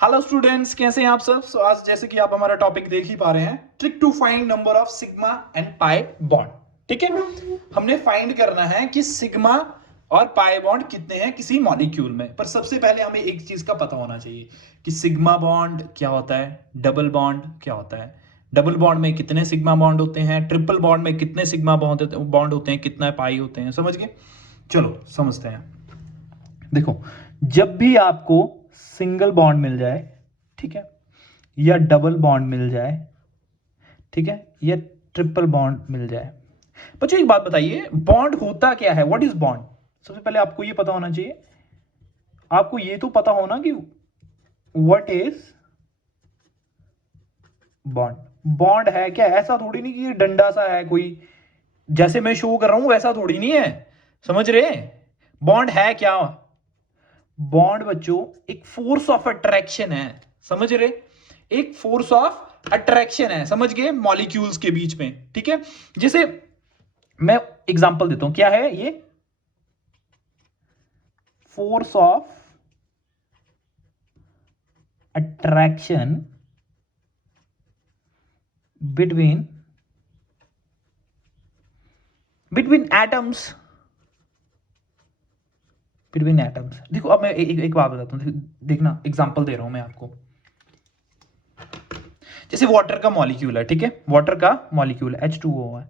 Hello students, कैसे हैं आप सब। आज जैसे कि आप हमारा टॉपिक देख ही पा रहे हैं, trick to find number of sigma and pi bond. ठीक है, हमने फाइंड करना है कि सिग्मा और पाई बॉन्ड कितने हैं किसी मॉलिक्यूल में। पर सबसे पहले हमें एक चीज का पता होना चाहिए कि सिग्मा बॉन्ड क्या होता है, डबल बॉन्ड क्या होता है, डबल बॉन्ड में कितने सिग्मा बॉन्ड होते हैं, ट्रिपल बॉन्ड में कितने सिग्मा बॉन्ड होते हैं, कितना पाई होते हैं। समझ गए? चलो समझते हैं। देखो, जब भी आपको सिंगल बॉन्ड मिल जाए, ठीक है, या डबल बॉन्ड मिल जाए, ठीक है, या ट्रिपल बॉन्ड मिल जाए, बच्चों एक बात बताइए, बॉन्ड होता क्या है? What is bond? सबसे पहले आपको ये पता होना चाहिए, आपको ये तो पता होना कि व्हाट इज बॉन्ड। बॉन्ड है क्या? ऐसा थोड़ी नहीं कि ये डंडा सा है कोई, जैसे मैं शो कर रहा हूं वैसा थोड़ी नहीं है। समझ रहे? बॉन्ड है क्या? बॉन्ड बच्चों एक फोर्स ऑफ अट्रैक्शन है। समझ रहे? एक फोर्स ऑफ अट्रैक्शन है, समझ गए, मॉलिक्यूल्स के बीच में। ठीक है, जैसे मैं एग्जांपल देता हूं, क्या है ये? Force of attraction between atoms. Between atoms. देखो अब मैं एक बात बताता हूं, देखना, एग्जांपल दे रहा हूं मैं आपको। जैसे वाटर का मॉलिक्यूल है, ठीक है, वाटर का मॉलिक्यूल H2O है,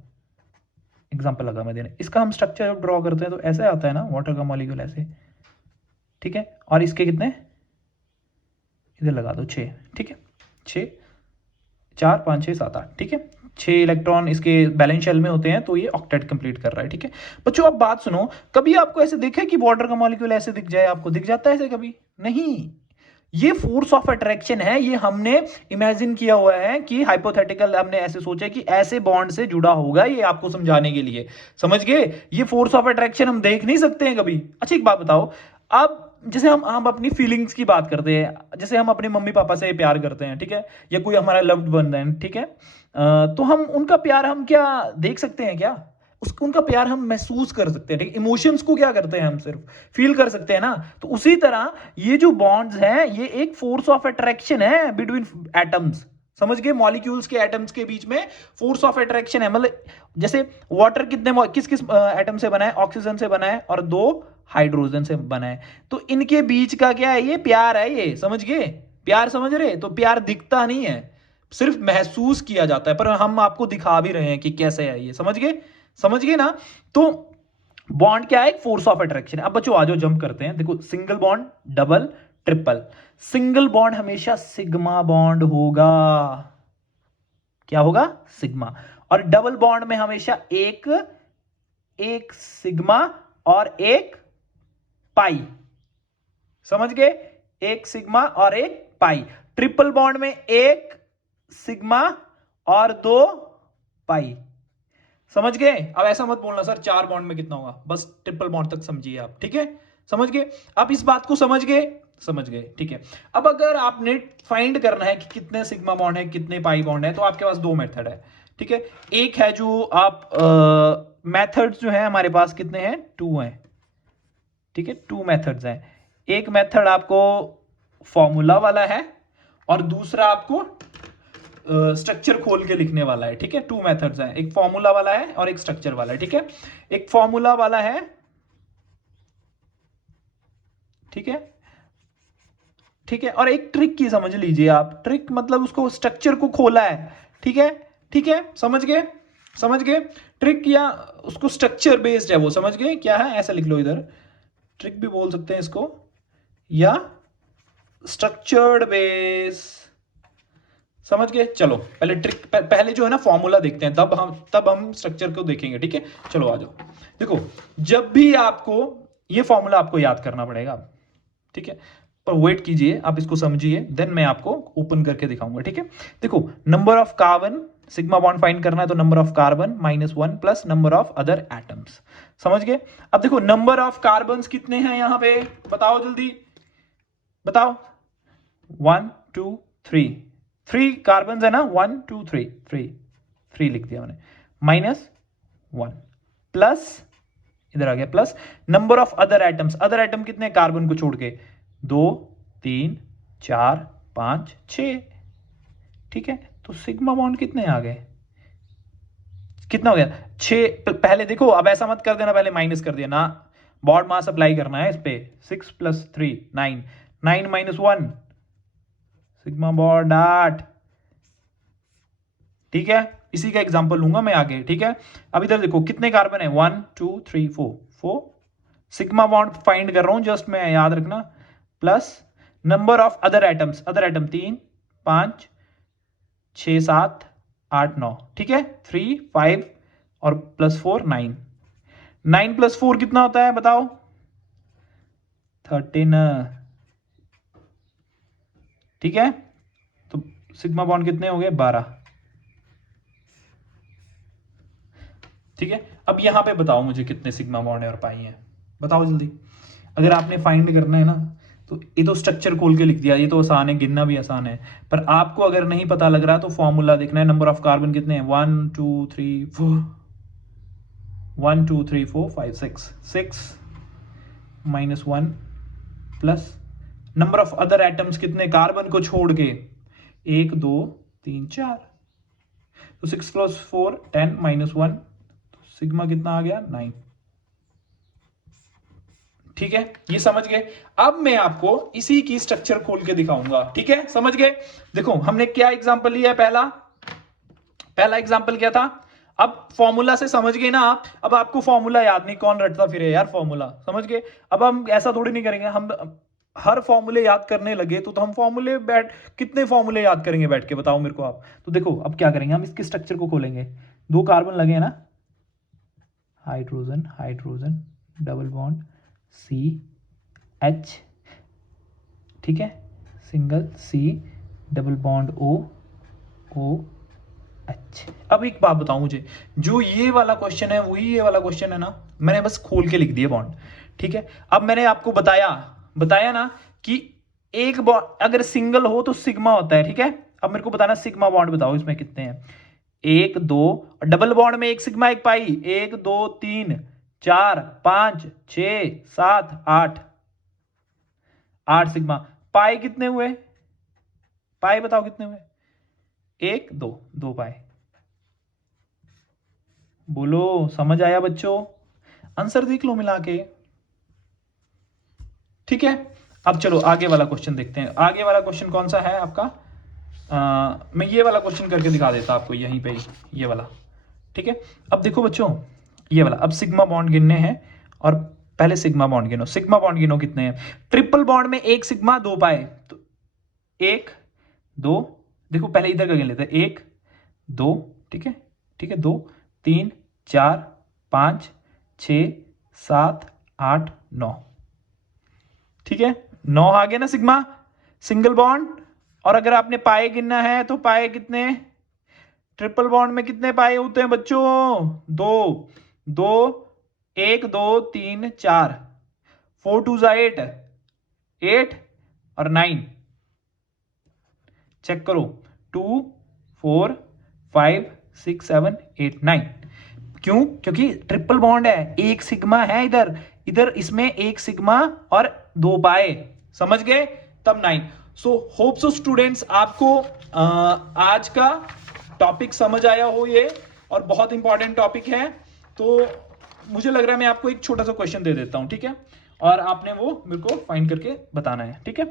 एग्जांपल लगा मैं देने। इसका हम स्ट्रक्चर ड्रॉ करते हैं तो ऐसे आता है ना, वाटर का मॉलिक्यूल ऐसे, ठीक है, और इसके कितने, इधर लगा दो 6, ठीक है, 6, 4, 5, 6, 7, 8, ठीक है, 6 इलेक्ट्रॉन इसके बैलेंस शेल में होते हैं, तो ये ऑक्टेट कंप्लीट कर रहा है। ठीक है बच्चों, अब बात सुनो, कभी आपको ऐसे दिखे कि वाटर का मॉलिक्यूल ऐसे दिख जाए? आपको दिख जाता है ऐसे कभी? नहीं। ये फोर्स ऑफ अट्रैक्शन है, ये हमने इमेजिन किया हुआ है कि हाइपोथेटिकल, हमने ऐसे सोचा कि ऐसे बॉन्ड से जुड़ा होगा, ये आपको समझाने के लिए। समझ गए? ये फोर्स ऑफ अट्रैक्शन हम देख नहीं सकते हैं कभी। अच्छा एक बात बताओ, अब जैसे हम अपनी फीलिंग्स की बात करते हैं, जैसे हम अपने मम्मी पापा से प्यार करते हैं, ठीक है, या कोई हमारा लव्ड वन है, ठीक है, तो हम उनका प्यार हम क्या देख सकते हैं क्या? उनका प्यार हम महसूस कर सकते हैं, ठीक है, इमोशंस को क्या करते हैं, हम सिर्फ फील कर सकते हैं ना। तो उसी तरह ये जो बॉन्ड्स हैं, ये एक फोर्स ऑफ अट्रैक्शन है बिटवीन एटम्स। समझ गए? मॉलिक्यूल्स के एटम्स के बीच में फोर्स ऑफ अट्रैक्शन है। मतलब जैसे वाटर कितने किस किस एटम से बना है? ऑक्सीजन से बना है और 2 हाइड्रोजन से बना है। तो इनके बीच का क्या है? ये प्यार है। ये समझ गए? प्यार समझ रहे? तो प्यार दिखता नहीं है, सिर्फ महसूस किया जाता है, पर हम आपको दिखा भी रहे हैं कि कैसे है ये। समझ गए? समझ गए ना? तो बॉन्ड क्या है? एक फोर्स ऑफ अट्रैक्शन। अब बच्चों आ जाओ, जंप करते हैं। देखो, single bond, double, triple. Single bond हमेशा सिग्मा बॉन्ड होगा। क्या होगा? सिग्मा। और डबल बॉन्ड में हमेशा एक एक सिग्मा और एक पाई। समझ गए? एक सिग्मा और एक पाई। ट्रिपल बॉन्ड में एक सिग्मा और 2 पाई। समझ गए? अब ऐसा मत बोलना सर 4 बॉन्ड में कितना होगा, बस ट्रिपल बॉन्ड तक समझिए आप। ठीक है, समझ गए? आप इस बात को समझ गए? समझ गए, ठीक है। अब अगर आपने फाइंड करना है कि कितने सिग्मा बॉन्ड है, कितने पाई बॉन्ड है, तो आपके पास 2 मेथड है। ठीक है, एक है जो आप मेथड्स जो है हमारे पास कितने हैं? 2 हैं। ठीक है, 2 मेथड्स हैं। एक मेथड आपको फॉर्मूला वाला है और दूसरा आपको स्ट्रक्चर खोल के लिखने वाला है। ठीक है, 2 मेथड्स हैं, एक फॉर्मूला वाला है और एक स्ट्रक्चर वाला है। ठीक है, एक फॉर्मूला वाला है, ठीक है, ठीक है, और एक ट्रिक की समझ लीजिए आप। ट्रिक मतलब उसको स्ट्रक्चर को खोला है। ठीक है, ठीक है, समझ गए? समझ गए? ट्रिक या उसको स्ट्रक्चर बेस्ड है वो। समझ गए क्या है? ऐसा लिख लो इधर, ट्रिक भी बोल सकते हैं इसको, या स्ट्रक्चर्ड बेस। समझ गए? चलो पहले ट्रिक, पहले जो है ना फॉर्मूला देखते हैं, तब हम स्ट्रक्चर को देखेंगे। ठीक है, चलो आ जाओ। देखो, जब भी आपको ये फॉर्मूला आपको याद करना पड़ेगा, ठीक है, पर वेट कीजिए, आप इसको समझिए, देन मैं आपको ओपन करके दिखाऊंगा। ठीक है, देखो, number of carbon, sigma bond find करना है तो number of carbon -1 plus number of other atoms. समझ गए? अब देखो, नंबर ऑफ कार्बन कितने हैं यहां पे? बताओ जल्दी बताओ। 1 2 3, 3 कार्बन है ना, 1 2 3, 3 लिख दिया मैंने, -1 प्लस, इधर आ गया plus number of other atoms. Other atom कितने कार्बन को छोड़ के? 2 3 4 5 6, ठीक है। तो सिग्मा बॉन्ड कितने आ गए, कितना हो गया 6। पहले देखो, अब ऐसा मत कर देना पहले माइनस कर दिया ना, बॉन्ड मास अप्लाई करना है इस पे। 6 + 3 9, 9 - 1 सिग्मा बॉन्ड 8, ठीक है। इसी का एग्जांपल लूंगा मैं आगे, ठीक है। अब इधर देखो कितने कार्बन है, 1 2 3 4 4 सिग्मा बॉन्ड फाइंड कर रहा हूं जस्ट मैं, याद रखना, plus number of other atoms, other atom 3 5 6 7 8 9, ठीक है। 3 5 और +4 9, 9 + 4 कितना होता है बताओ, 13, ठीक है। तो सिग्मा बॉन्ड कितने हो गए, 12, ठीक है। अब यहां पे बताओ मुझे कितने सिग्मा बॉन्ड है और पाई है, बताओ जल्दी। अगर आपने फाइंड करना है ना, तो ये तो स्ट्रक्चर खोल के लिख दिया, ये तो आसान है, गिनना भी आसान है। पर आपको अगर नहीं पता लग रहा तो फॉर्मूला देखना है। नंबर ऑफ कार्बन कितने हैं, 1 2 3 4 1 2 3 4 5 6 6 -1 plus number of other atoms कितने कार्बन को छोड़ के, 1 2 3 4, तो 6 + 4 10 -1, सिग्मा कितना आ गया 9, ठीक है। ये समझ गए। अब मैं आपको इसी की स्ट्रक्चर खोल के दिखाऊंगा, ठीक है, समझ गए। देखो हमने क्या एग्जांपल लिया है, पहला एग्जांपल क्या था। अब फॉर्मूला से समझ गए ना आप, अब आपको फॉर्मूला याद नहीं, कौन रटता फिरे यार फॉर्मूला, समझ गए। अब हम ऐसा थोड़ी नहीं करेंगे, हम हर फॉर्मूले याद करने लगे तो हम फॉर्मूले कितने फॉर्मूले याद करेंगे बैठ के, बताओ मेरे को आप। तो देखो अब क्या करेंगे, हम इसके स्ट्रक्चर को खोलेंगे। 2 कार्बन लगे हैं ना, hydrogen hydrogen double bond CH, ठीक है, single C double bond OH। अब एक बात बताओ मुझे, जो ये वाला क्वेश्चन है वही ये वाला क्वेश्चन है ना, मैंने बस खोल के लिख दिया बॉन्ड, ठीक है। अब मैंने आपको बताया ना कि एक बॉन्ड अगर सिंगल हो तो सिग्मा होता है, ठीक है। अब मेरे को बताना सिग्मा बॉन्ड बताओ इसमें कितने हैं, 1 2, डबल बॉन्ड में 1 सिग्मा 1 पाई, 1 2 3 4 5 6 7 8, 8 सिग्मा। पाई कितने हुए, पाई बताओ कितने हुए, 1 2 2 पाई। बोलो समझ आया बच्चों, आंसर देख लो मिला के, ठीक है। अब चलो आगे वाला क्वेश्चन देखते हैं। आगे वाला क्वेश्चन कौन सा है आपका, मैं ये वाला क्वेश्चन करके दिखा देता आपको यहीं पे, ये वाला, ठीक है। अब देखो बच्चों ये वाला, अब सिग्मा बॉन्ड गिनने हैं और पहले सिग्मा बॉन्ड गिनो, सिग्मा बॉन्ड गिनो कितने हैं। ट्रिपल बॉन्ड में 1 सिग्मा 2 पाए, तो 1 2, देखो पहले इधर का गिन लेते हैं, 1 2, ठीक है, ठीक है, 2 3 4 5 6 7 8 9, ठीक है, 9 आ गया ना सिग्मा सिंगल बॉन्ड। और अगर आपने पाए गिनना है तो पाए कितने, ट्रिपल बॉन्ड में कितने पाए होते हैं बच्चों, 2 2 1 2 3 4, 4 2 8 8 और 9, चेक करो, 2 4 5 6 7 8 9। क्यों, क्योंकि ट्रिपल बॉन्ड है, 1 सिग्मा है इधर, इधर इसमें 1 सिग्मा और 2 पाए, समझ गए, तब 9। सो होप सो स्टूडेंट्स आपको आज का टॉपिक समझ आया हो ये, और बहुत इंपॉर्टेंट टॉपिक है। तो मुझे लग रहा है मैं आपको एक छोटा सा क्वेश्चन दे देता हूं, ठीक है, और आपने वो मेरे को फाइंड करके बताना है, ठीक है।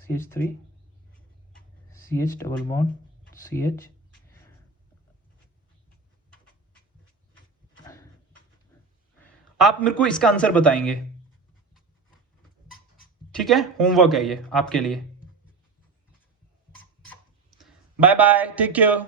CH3 CH double bond CH, आप मेरे को इसका आंसर बताएंगे, ठीक है। होमवर्क है ये आपके लिए। Bye bye, take care.